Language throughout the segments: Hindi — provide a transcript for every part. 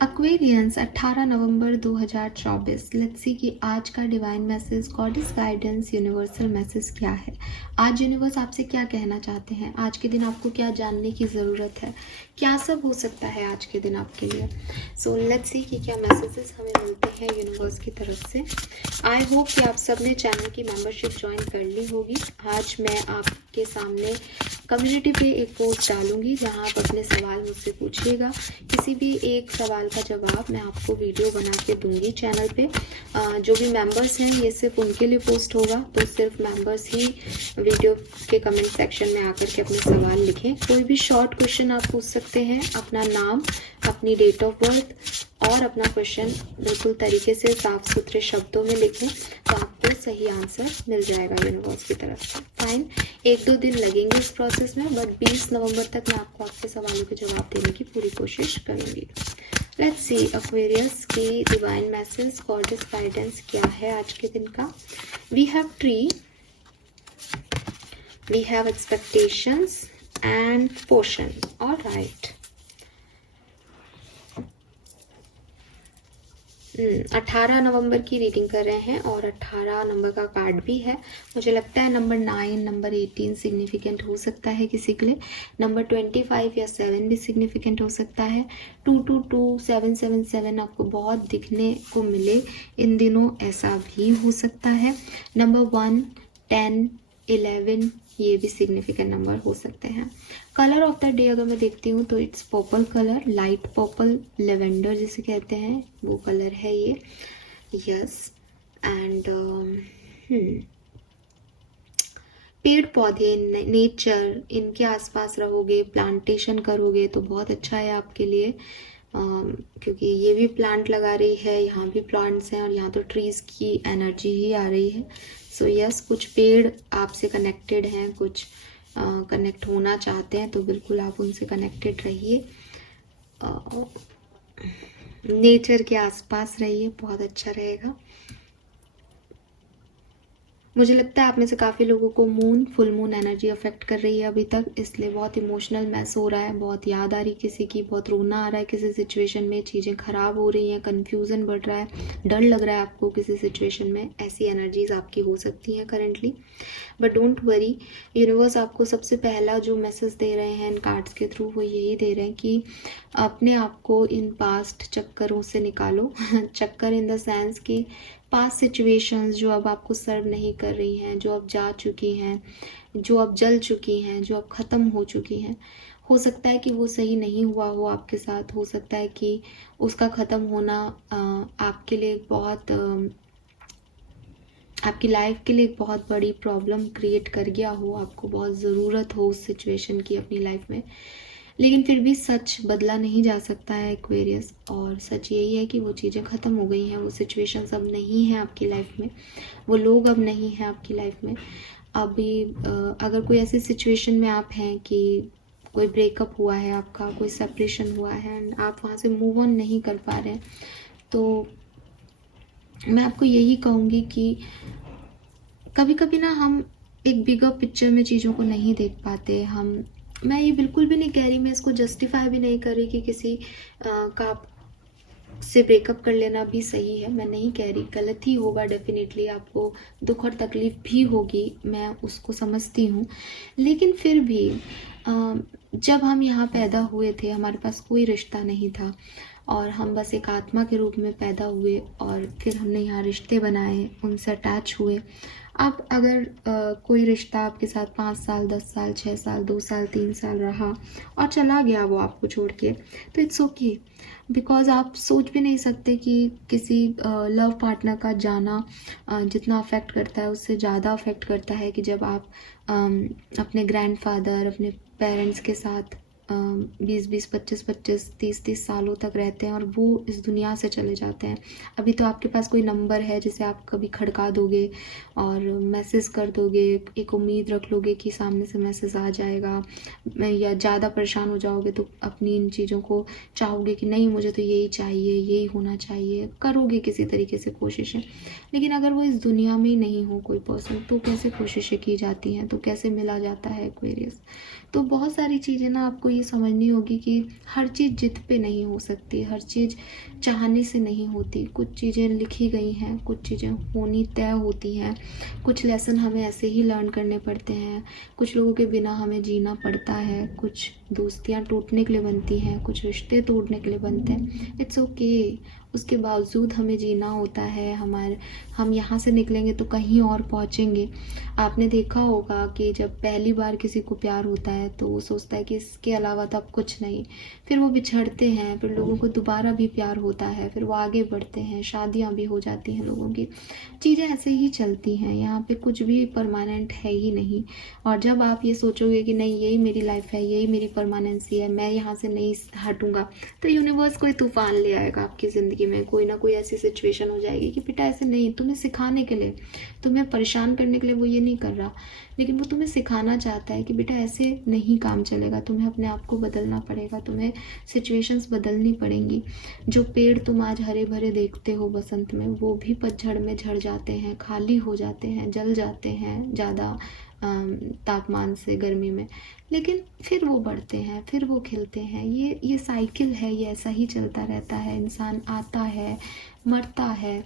Aquarians 18 November 2024। लेट्स सी कि आज का divine message, goddess guidance, universal message क्या है। आज यूनिवर्स आपसे क्या कहना चाहते हैं, आज के दिन आपको क्या जानने की ज़रूरत है, क्या सब हो सकता है आज के दिन आपके लिए। सो लेट्स सी कि क्या मैसेजेस हमें मिलते हैं यूनिवर्स की तरफ से। आई होप कि आप सब ने चैनल की मेंबरशिप ज्वाइन कर ली होगी। आज मैं आपके सामने कम्युनिटी पे एक पोस्ट डालूंगी जहां आप अपने सवाल मुझसे पूछिएगा। किसी भी एक सवाल का जवाब मैं आपको वीडियो बना के दूंगी चैनल पे। जो भी मेंबर्स हैं ये सिर्फ उनके लिए पोस्ट होगा, तो सिर्फ मेंबर्स ही वीडियो के कमेंट सेक्शन में आकर के अपने सवाल लिखें। कोई भी शॉर्ट क्वेश्चन आप पूछ सकते हैं, अपना नाम, अपनी डेट ऑफ बर्थ और अपना क्वेश्चन बिल्कुल तरीके से साफ सुथरे शब्दों में लिखें, तो आपको सही आंसर मिल जाएगा यूनिवर्स की तरफ से। फाइन, 1-2 दिन लगेंगे इस प्रोसेस में, बट 20 नवंबर तक मैं आपको आपके सवालों के जवाब देने की पूरी कोशिश करूंगी। लेट्स सी एक्वेरियस की डिवाइन मैसेज, गॉडेस गाइडेंस क्या है आज के दिन का। We have tree, we have expectations and potion. Alright, 18 नवंबर की रीडिंग कर रहे हैं और 18 नंबर का कार्ड भी है। मुझे लगता है नंबर 9, नंबर 18 सिग्निफिकेंट हो सकता है किसी के लिए। नंबर 25 या 7 भी सिग्निफिकेंट हो सकता है। 222, 777 आपको बहुत दिखने को मिले इन दिनों, ऐसा भी हो सकता है। नंबर 1, 10, 11 ये भी सिग्निफिकेंट नंबर हो सकते हैं। कलर ऑफ द डे अगर मैं देखती हूँ तो it's purple colour, light purple, lavender जिसे कहते हैं वो कलर है ये। यस, एंड पेड़ पौधे, नेचर, इनके आसपास रहोगे, प्लांटेशन करोगे तो बहुत अच्छा है आपके लिए। क्योंकि ये भी प्लांट लगा रही है, यहाँ भी प्लांट्स हैं और यहाँ तो ट्रीज़ की एनर्जी ही आ रही है। सो यस, कुछ पेड़ आपसे कनेक्टेड हैं, कुछ कनेक्ट होना चाहते हैं, तो बिल्कुल आप उनसे कनेक्टेड रहिए। नेचर के आसपास रहिए, बहुत अच्छा रहेगा। मुझे लगता है आप में से काफ़ी लोगों को फुल मून एनर्जी अफेक्ट कर रही है अभी तक, इसलिए बहुत इमोशनल मैस हो रहा है, बहुत याद आ रही किसी की, बहुत रोना आ रहा है किसी सिचुएशन में, चीज़ें ख़राब हो रही हैं, कन्फ्यूज़न बढ़ रहा है, डर लग रहा है आपको किसी सिचुएशन में। ऐसी एनर्जीज आपकी हो सकती हैं currently, but don't worry. Universe आपको सबसे पहला जो मैसेज दे रहे हैं इन कार्ड्स के थ्रू वो यही दे रहे हैं कि अपने आप को इन पास्ट चक्करों से निकालो। चक्कर इन द सेंस कि पास्ट सिचुएशंस जो अब आपको सर्व नहीं कर रही हैं, जो अब जा चुकी हैं, जो अब जल चुकी हैं, जो अब ख़त्म हो चुकी हैं। हो सकता है कि वो सही नहीं हुआ हो आपके साथ, हो सकता है कि उसका ख़त्म होना आपके लिए बहुत आपकी लाइफ के लिए एक बहुत बड़ी प्रॉब्लम क्रिएट कर गया हो, आपको बहुत ज़रूरत हो उस सिचुएशन की अपनी लाइफ में। लेकिन फिर भी सच बदला नहीं जा सकता है एक्वेरियस, और सच यही है कि वो चीज़ें ख़त्म हो गई हैं, वो सिचुएशंस अब नहीं हैं आपकी लाइफ में, वो लोग अब नहीं हैं आपकी लाइफ में। अभी अगर कोई ऐसी सिचुएशन में आप हैं कि कोई ब्रेकअप हुआ है आपका, कोई सेपरेशन हुआ है एंड आप वहाँ से मूव ऑन नहीं कर पा रहे हैं, तो मैं आपको यही कहूँगी कि कभी कभी ना हम एक बिगर पिक्चर में चीज़ों को नहीं देख पाते। मैं ये बिल्कुल भी नहीं कह रही, मैं इसको जस्टिफाई भी नहीं कर रही कि किसी का से ब्रेकअप कर लेना भी सही है, मैं नहीं कह रही, गलत ही होगा डेफिनेटली, आपको दुख और तकलीफ़ भी होगी, मैं उसको समझती हूँ। लेकिन फिर भी जब हम यहाँ पैदा हुए थे हमारे पास कोई रिश्ता नहीं था और हम बस एक आत्मा के रूप में पैदा हुए और फिर हमने यहाँ रिश्ते बनाए, उनसे अटैच हुए। अब अगर कोई रिश्ता आपके साथ 5 साल, 10 साल, 6 साल, 2 साल, 3 साल रहा और चला गया वो आपको छोड़ के, तो इट्स ओके, बिकॉज़ आप सोच भी नहीं सकते कि किसी लव पार्टनर का जाना जितना अफेक्ट करता है उससे ज़्यादा अफेक्ट करता है कि जब आप अपने ग्रैंडफादर, अपने पेरेंट्स के साथ 20-20, 25-25, 30-30 सालों तक रहते हैं और वो इस दुनिया से चले जाते हैं। अभी तो आपके पास कोई नंबर है जिसे आप कभी खड़का दोगे और मैसेज कर दोगे, एक उम्मीद रख लोगे कि सामने से मैसेज आ जाएगा, या ज़्यादा परेशान हो जाओगे तो अपनी इन चीज़ों को चाहोगे कि नहीं मुझे तो यही चाहिए, यही होना चाहिए, करोगे किसी तरीके से कोशिशें। लेकिन अगर वो इस दुनिया में ही नहीं हो कोई पर्सन, तो कैसे कोशिशें की जाती हैं, तो कैसे मिला जाता है एक्वेरियस। तो बहुत सारी चीज़ें ना आपको ये ये समझनी होगी कि हर चीज़ जिद पे नहीं हो सकती, हर चीज़ चाहने से नहीं होती। कुछ चीज़ें लिखी गई हैं, कुछ चीज़ें होनी तय होती हैं, कुछ लेसन हमें ऐसे ही लर्न करने पड़ते हैं, कुछ लोगों के बिना हमें जीना पड़ता है, कुछ दोस्तियाँ टूटने के लिए बनती हैं, कुछ रिश्ते तोड़ने के लिए बनते हैं। इट्स ओके, उसके बावजूद हमें जीना होता है। हम यहाँ से निकलेंगे तो कहीं और पहुँचेंगे। आपने देखा होगा कि जब पहली बार किसी को प्यार होता है तो वो सोचता है कि इसके अलावा तो अब कुछ नहीं, फिर वो बिछड़ते हैं, फिर लोगों को दोबारा भी प्यार होता है, फिर वो आगे बढ़ते हैं, शादियाँ भी हो जाती हैं लोगों की। चीज़ें ऐसे ही चलती हैं, यहाँ पे कुछ भी परमानेंट है ही नहीं। और जब आप ये सोचोगे कि नहीं यही मेरी लाइफ है, यही मेरी परमानेंसी है, मैं यहाँ से नहीं हटूँगा, तो यूनिवर्स कोई तूफान ले आएगा आपकी ज़िंदगी में। कोई ना कोई ऐसी सिचुएशन हो जाएगी कि बेटा ऐसे नहीं, तुम्हें सिखाने के लिए, तुम्हें परेशान करने के लिए वो ये नहीं कर रहा, लेकिन वो तुम्हें सिखाना चाहता है कि बेटा ऐसे नहीं काम चलेगा, तुम्हें अपने आप को बदलना पड़ेगा, तुम्हें सिचुएशंस बदलनी पड़ेंगी। जो पेड़ तुम आज हरे भरे देखते हो बसंत में, वो भी पतझड़ में झड़ जाते हैं, खाली हो जाते हैं, जल जाते हैं ज़्यादा तापमान से, गर्मी में, लेकिन फिर वो बढ़ते हैं, फिर वो खिलते हैं। ये साइकिल है, ये ऐसा ही चलता रहता है। इंसान आता है, मरता है,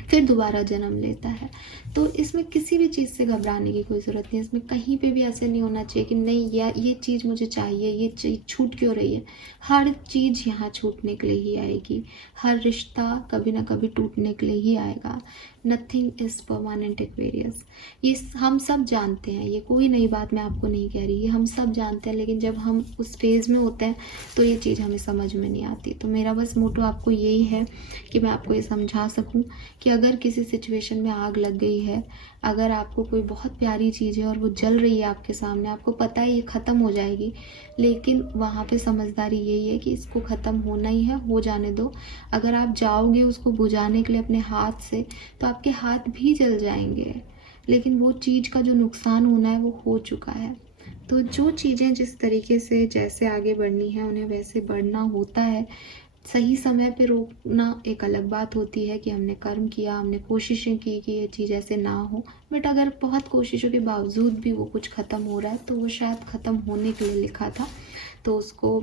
फिर दोबारा जन्म लेता है। तो इसमें किसी भी चीज़ से घबराने की कोई ज़रूरत नहीं है। इसमें कहीं पे भी ऐसे नहीं होना चाहिए कि नहीं ये चीज़ मुझे चाहिए, ये चीज़ छूट क्यों रही है। हर चीज़ यहाँ छूटने के लिए ही आएगी, हर रिश्ता कभी ना कभी टूटने के लिए ही आएगा। नथिंग इज़ परमानेंट एक्वेरियस, ये हम सब जानते हैं, ये कोई नई बात मैं आपको नहीं कह रही, ये हम सब जानते हैं। लेकिन जब हम उस फेज़ में होते हैं तो ये चीज़ हमें समझ में नहीं आती। तो मेरा बस मोटो आपको यही है कि मैं आपको ये समझा सकूं कि अगर किसी सिचुएशन में आग लग गई है, अगर आपको कोई बहुत प्यारी चीज़ है और वो जल रही है आपके सामने, आपको पता है ये ख़त्म हो जाएगी, लेकिन वहाँ पे समझदारी यही है कि इसको ख़त्म होना ही है, हो जाने दो। अगर आप जाओगे उसको बुझाने के लिए अपने हाथ से, तो आपके हाथ भी जल जाएंगे, लेकिन वो चीज़ का जो नुकसान होना है वो हो चुका है। तो जो चीज़ें जिस तरीके से जैसे आगे बढ़नी है उन्हें वैसे बढ़ना होता है। सही समय पे रोकना एक अलग बात होती है कि हमने कर्म किया, हमने कोशिशें की कि ये चीज़ ऐसे ना हो, बट अगर बहुत कोशिशों के बावजूद भी वो कुछ ख़त्म हो रहा है तो वो शायद ख़त्म होने के लिए लिखा था। तो उसको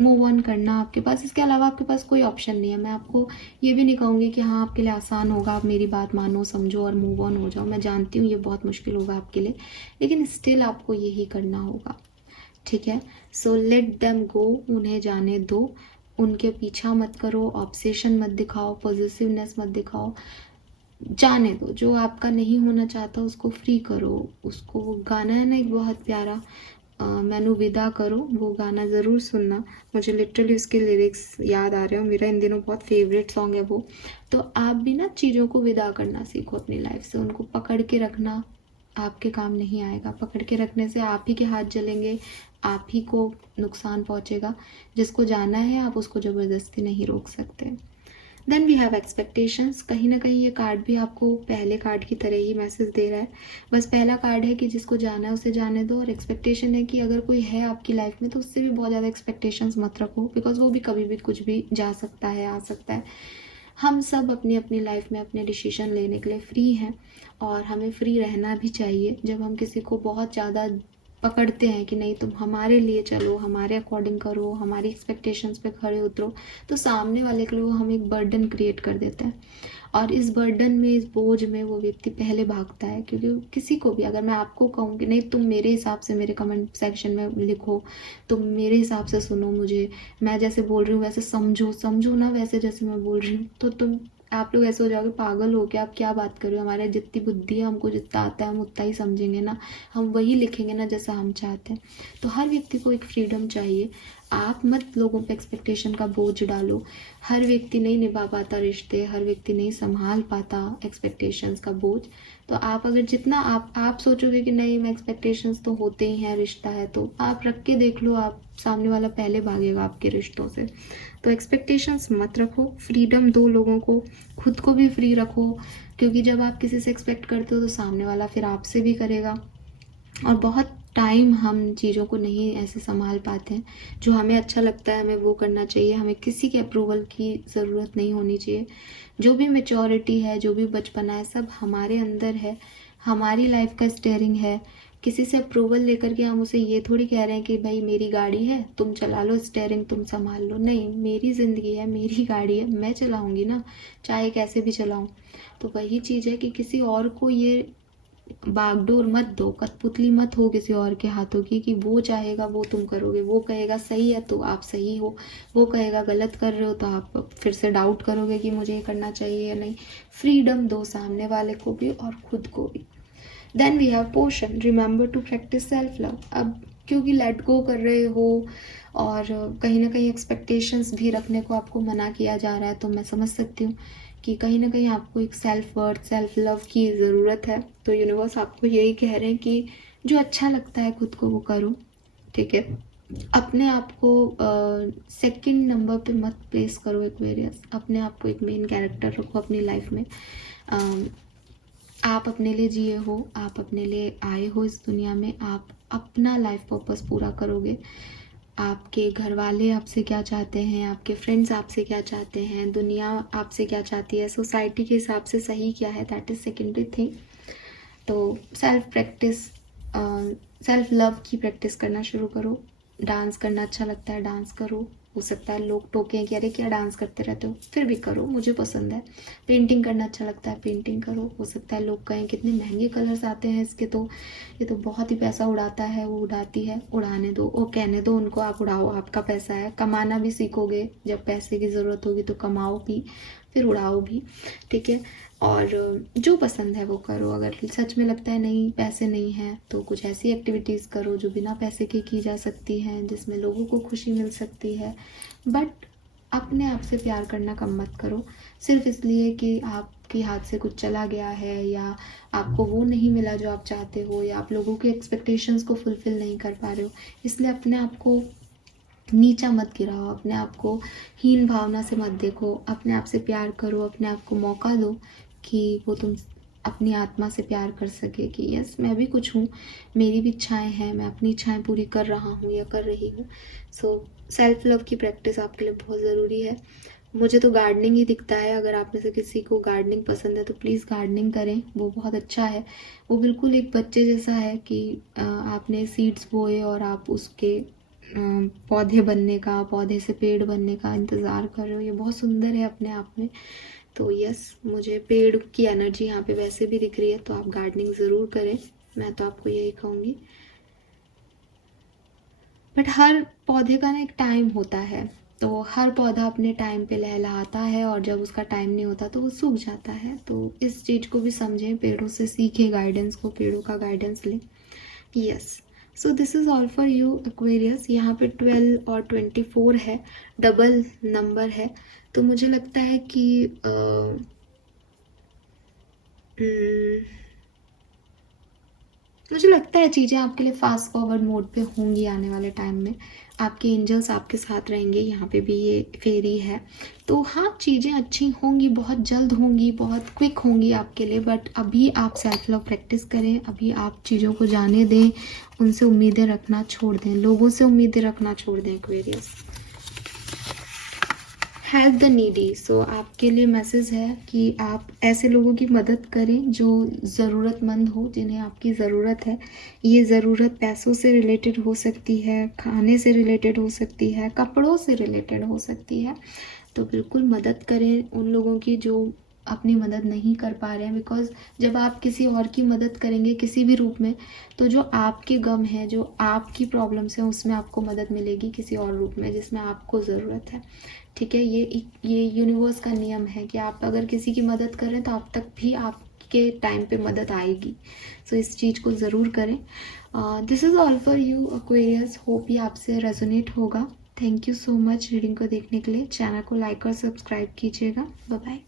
मूव ऑन करना आपके पास, इसके अलावा आपके पास कोई ऑप्शन नहीं है। मैं आपको ये भी नहीं कहूँगी कि हाँ आपके लिए आसान होगा, आप मेरी बात मानो, समझो और मूव ऑन हो जाओ। मैं जानती हूँ ये बहुत मुश्किल होगा आपके लिए, लेकिन स्टिल आपको यही करना होगा, ठीक है। सो लेट देम गो, उन्हें जाने दो, उनके पीछा मत करो, ऑब्सेशन मत दिखाओ, पॉजिटिवनेस मत दिखाओ, जाने दो। जो आपका नहीं होना चाहता उसको फ्री करो। उसको वो गाना है ना एक बहुत प्यारा, मैनू विदा करो, वो गाना ज़रूर सुनना। मुझे लिटरली उसके लिरिक्स याद आ रहे हो, मेरा इन दिनों बहुत फेवरेट सॉन्ग है वो। तो आप भी ना चीज़ों को विदा करना सीखो अपनी लाइफ से। उनको पकड़ के रखना आपके काम नहीं आएगा। पकड़ के रखने से आप ही के हाथ जलेंगे, आप ही को नुकसान पहुंचेगा। जिसको जाना है आप उसको ज़बरदस्ती नहीं रोक सकते। Then we have expectations. कहीं ना कहीं ये कार्ड भी आपको पहले कार्ड की तरह ही मैसेज दे रहा है। बस पहला कार्ड है कि जिसको जाना है उसे जाने दो, और एक्सपेक्टेशन है कि अगर कोई है आपकी लाइफ में तो उससे भी बहुत ज़्यादा एक्सपेक्टेशंस मत रखो, बिकॉज वो भी कभी भी कुछ भी जा सकता है, आ सकता है। हम सब अपनी अपनी लाइफ में अपने डिसीजन लेने के लिए फ्री हैं, और हमें फ्री रहना भी चाहिए। जब हम किसी को बहुत ज़्यादा पकड़ते हैं कि नहीं तुम हमारे लिए चलो, हमारे अकॉर्डिंग करो, हमारी एक्सपेक्टेशंस पे खड़े उतरो, तो सामने वाले के लिए हम एक बर्डन क्रिएट कर देते हैं। और इस बर्डन में, इस बोझ में वो व्यक्ति पहले भागता है। क्योंकि किसी को भी अगर मैं आपको कहूँ कि नहीं तुम मेरे हिसाब से मेरे कमेंट सेक्शन में लिखो, तुम मेरे हिसाब से सुनो मुझे, मैं जैसे बोल रही हूँ वैसे समझो ना वैसे जैसे मैं बोल रही हूँ, तो आप लोग ऐसे हो जाओगे पागल हो क्या, आप क्या बात कर रहे हो, हमारे जितनी बुद्धि है, हमको जितना आता है हम उतना ही समझेंगे ना, हम वही लिखेंगे ना जैसा हम चाहते हैं। तो हर व्यक्ति को एक फ्रीडम चाहिए। आप मत लोगों पे एक्सपेक्टेशन का बोझ डालो। हर व्यक्ति नहीं निभा पाता रिश्ते, हर व्यक्ति नहीं संभाल पाता एक्सपेक्टेशंस का बोझ। तो आप अगर जितना आप सोचोगे कि नहीं मैं एक्सपेक्टेशंस तो होते ही हैं, रिश्ता है, तो आप रख के देख लो, आप सामने वाला पहले भागेगा आपके रिश्तों से। तो एक्सपेक्टेशंस मत रखो, फ्रीडम दो लोगों को, खुद को भी फ्री रखो। क्योंकि जब आप किसी से एक्सपेक्ट करते हो तो सामने वाला फिर आपसे भी करेगा। और बहुत टाइम हम चीज़ों को नहीं ऐसे संभाल पाते हैं। जो हमें अच्छा लगता है हमें वो करना चाहिए, हमें किसी के अप्रूवल की ज़रूरत नहीं होनी चाहिए। जो भी मैच्योरिटी है, जो भी बचपना है, सब हमारे अंदर है, हमारी लाइफ का स्टीयरिंग है। किसी से अप्रूवल लेकर के हम उसे ये थोड़ी कह रहे हैं कि भाई मेरी गाड़ी है, तुम चला लो, स्टेयरिंग तुम संभाल लो। नहीं, मेरी ज़िंदगी है, मेरी गाड़ी है, मैं चलाऊंगी ना, चाहे कैसे भी चलाऊं। तो वही चीज़ है कि किसी और को ये बागडोर मत दो, कठपुतली मत हो किसी और के हाथों की, कि वो चाहेगा वो तुम करोगे, वो कहेगा सही है तो आप सही हो, वो कहेगा गलत कर रहे हो तो आप फिर से डाउट करोगे कि मुझे ये करना चाहिए या नहीं। फ्रीडम दो सामने वाले को भी और खुद को भी। Then we have potion, remember to practice self love. अब क्योंकि लेट गो कर रहे हो और कहीं ना कहीं एक्सपेक्टेशंस भी रखने को आपको मना किया जा रहा है, तो मैं समझ सकती हूँ कि कहीं ना कहीं आपको एक सेल्फ वर्थ, सेल्फ लव की ज़रूरत है। तो यूनिवर्स आपको यही कह रहे हैं कि जो अच्छा लगता है खुद को वो करो, ठीक है। अपने आप को सेकंड नंबर पे मत प्लेस करो एक्वेरियस, अपने आप को एक मेन कैरेक्टर रखो अपनी लाइफ में। आप अपने लिए जिए हो, आप अपने लिए आए हो इस दुनिया में, आप अपना लाइफ पर्पस पूरा करोगे। आपके घर वाले आपसे क्या चाहते हैं, आपके फ्रेंड्स आपसे क्या चाहते हैं, दुनिया आपसे क्या चाहती है, सोसाइटी के हिसाब से सही क्या है, दैट इज़ सेकेंडरी थिंग। तो सेल्फ प्रैक्टिस, सेल्फ लव की प्रैक्टिस करना शुरू करो। डांस करना अच्छा लगता है, डांस करो। हो सकता है लोग टोकें कि अरे क्या डांस करते रहते हो, फिर भी करो, मुझे पसंद है। पेंटिंग करना अच्छा लगता है, पेंटिंग करो। हो सकता है लोग कहें कितने महंगे कलर्स आते हैं इसके, तो ये तो बहुत ही पैसा उड़ाता है, वो उड़ाती है, उड़ाने दो, वो कहने दो उनको, आप उड़ाओ, आपका पैसा है। कमाना भी सीखोगे, जब पैसे की ज़रूरत होगी तो कमाओ भी, फिर उड़ाओ भी, ठीक है। और जो पसंद है वो करो। अगर सच में लगता है नहीं पैसे नहीं हैं, तो कुछ ऐसी एक्टिविटीज़ करो जो बिना पैसे के की जा सकती हैं, जिसमें लोगों को खुशी मिल सकती है। बट अपने आप से प्यार करना कम मत करो, सिर्फ इसलिए कि आपके हाथ से कुछ चला गया है, या आपको वो नहीं मिला जो आप चाहते हो, या आप लोगों के एक्सपेक्टेशंस को फुलफ़िल नहीं कर पा रहे हो, इसलिए अपने आप को नीचा मत गिराओ, अपने आप को हीन भावना से मत देखो। अपने आप से प्यार करो, अपने आप को मौका दो कि वो तुम अपनी आत्मा से प्यार कर सके कि यस मैं भी कुछ हूँ, मेरी भी इच्छाएं हैं, मैं अपनी इच्छाएं पूरी कर रहा हूँ या कर रही हूँ। सो सेल्फ लव की प्रैक्टिस आपके लिए बहुत ज़रूरी है। मुझे तो गार्डनिंग ही दिखता है, अगर आप में से किसी को गार्डनिंग पसंद है तो प्लीज़ गार्डनिंग करें, वो बहुत अच्छा है। वो बिल्कुल एक बच्चे जैसा है कि आपने सीड्स बोए और आप उसके पौधे बनने का, पौधे से पेड़ बनने का इंतज़ार कर रहे हो। ये बहुत सुंदर है अपने आप में। तो यस, मुझे पेड़ की एनर्जी यहाँ पे वैसे भी दिख रही है, तो आप गार्डनिंग ज़रूर करें, मैं तो आपको यही कहूँगी। बट हर पौधे का ना एक टाइम होता है, तो हर पौधा अपने टाइम पे लहलहाता है, और जब उसका टाइम नहीं होता तो वो सूख जाता है। तो इस चीज़ को भी समझें, पेड़ों से सीखें गाइडेंस को, पेड़ों का गाइडेंस लें। Yes, so this is all for you Aquarius. यहाँ पे 12 और 24 है, डबल नंबर है। तो मुझे लगता है कि मुझे लगता है चीज़ें आपके लिए फास्ट फॉरवर्ड मोड पे होंगी आने वाले टाइम में। आपके एंजल्स आपके साथ रहेंगे, यहाँ पे भी ये फेरी है। तो हाँ, चीज़ें अच्छी होंगी, बहुत जल्द होंगी, बहुत क्विक होंगी आपके लिए। बट अभी आप सेल्फ लव प्रैक्टिस करें, अभी आप चीज़ों को जाने दें, उनसे उम्मीदें रखना छोड़ दें, लोगों से उम्मीदें रखना छोड़ दें Aquarius. Help the needy. So आपके लिए मैसेज है कि आप ऐसे लोगों की मदद करें जो ज़रूरतमंद हो, जिन्हें आपकी ज़रूरत है। ये ज़रूरत पैसों से रिलेटेड हो सकती है, खाने से रिलेटेड हो सकती है, कपड़ों से रिलेटेड हो सकती है। तो बिल्कुल मदद करें उन लोगों की जो अपनी मदद नहीं कर पा रहे हैं। बिकॉज़ जब आप किसी और की मदद करेंगे किसी भी रूप में, तो जो आपके गम है, जो आपकी प्रॉब्लम्स हैं, उसमें आपको मदद मिलेगी किसी और रूप में जिसमें आपको ज़रूरत है, ठीक है। ये यूनिवर्स का नियम है कि आप अगर किसी की मदद करें तो आप तक भी आपके टाइम पे मदद आएगी। सो इस चीज़ को ज़रूर करें। This is all for you Aquarius, hope ये आपसे रेजोनेट होगा। Thank you so much reading को देखने के लिए। चैनल को लाइक और सब्सक्राइब कीजिएगा। Bye bye.